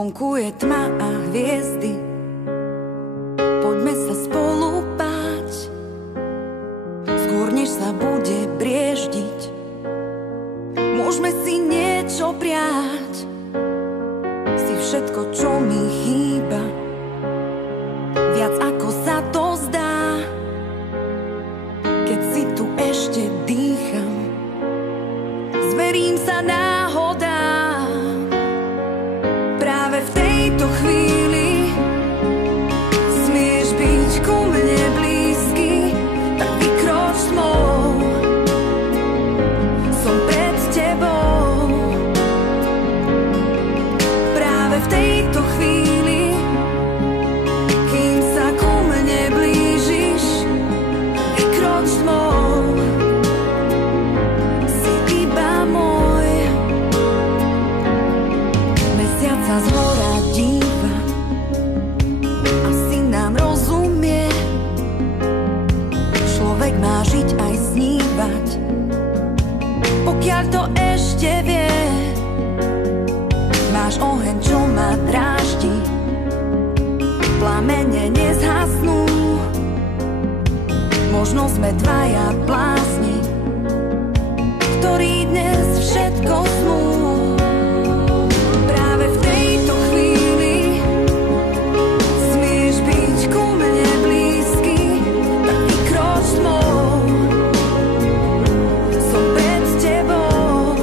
Vonku je tma a hviezdy, poďme sa spolu báť, skôr než sa bude brieždiť. Môžeme si niečo priať, si všetko, čo mi chýba, viac ako sa to zdá. Keď si tu ešte dýcham, zverím sa náhodám. Práve v tejto chvíli smieš byť ku mne blízky, tak vykroč tmou, som pred tebou. Práve v tejto chvíli, kým sa ku mne blížiš, vykroč tmou, si iba môj. Mesiac sa zhora díva, asi nám rozumie. Človek má žiť aj snívať, pokiaľ to ešte vie. Máš oheň, čo ma dráždi, plamene nezhasnú. Možno sme dvaja blázni, ktorí dnes všetko smú. Práve v tejto chvíli smieš byť ku mne blízky, tak vykroč tmou, som pred tebou.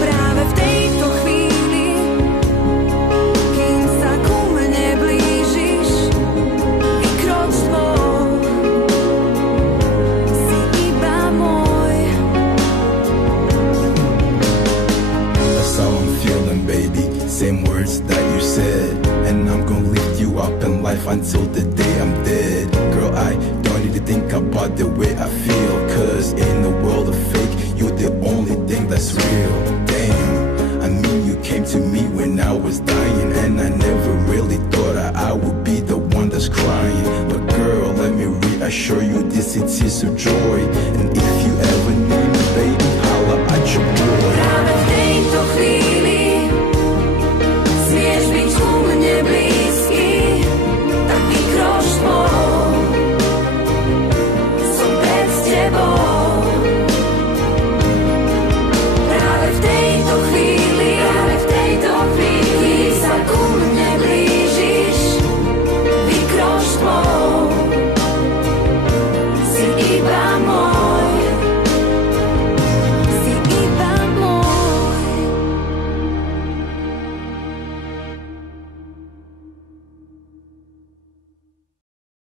Práve v tejto chvíli, kým sa ku mne blížiš, vykroč tmou, si iba môj. That's how I'm feeling, baby. Same words that you said, and I'm gonna lift you up in life until the day I'm dead. Girl, I don't need to think about the way I feel, cause in the world of fake, you're the only thing that's real. Damn, I mean you came to me when I was dying, and I never really thought I would be the one that's crying. But girl, let me reassure you, this is tears of joy.